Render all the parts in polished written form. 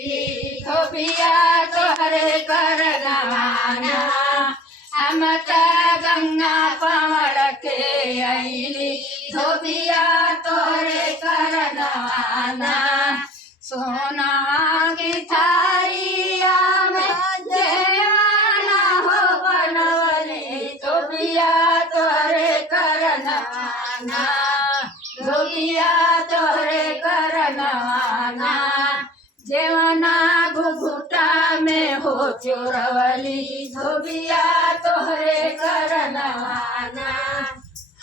धोबिया तोहरे करनवाना हम त गंगा पवड़ के अइली धोबिया तोहरे करनवाना सोना की थारिया में जेवाना हो बनवले धोबिया तोहरे करनवाना धोबिया तोहरे करनवाना जेवना घुघुटा में हो चोरवली धोबिया तोहरे करनवाना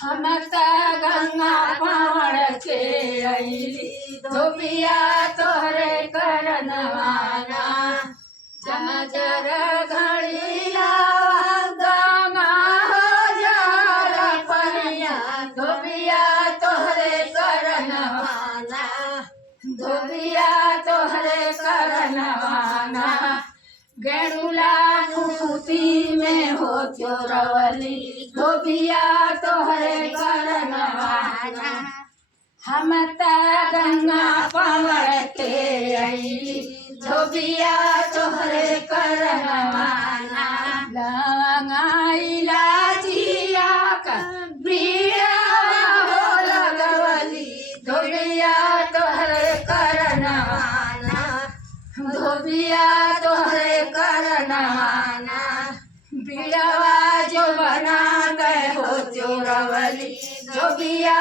हम त गंगा पवड़ के अइली धोबिया तोहरे करनवाना जर घड़ी लावा गंगा हो जर पनिया धोबिया तोहरे करनवाना धोबिया तोहरे करनवाना गेरुला मुफती में हो चोरवली धोबिया तोहरे करनवाना हम त गंगा पवड़ के अइली धोबिया तोहरे करनवाना लवंगा इलाचिया का बीड़ा हो लगवली धोबिया तोहरे करनवाना धोबिया तोहरे करनवाना बीड़वा जो बना गए हो चोरवली धोबिया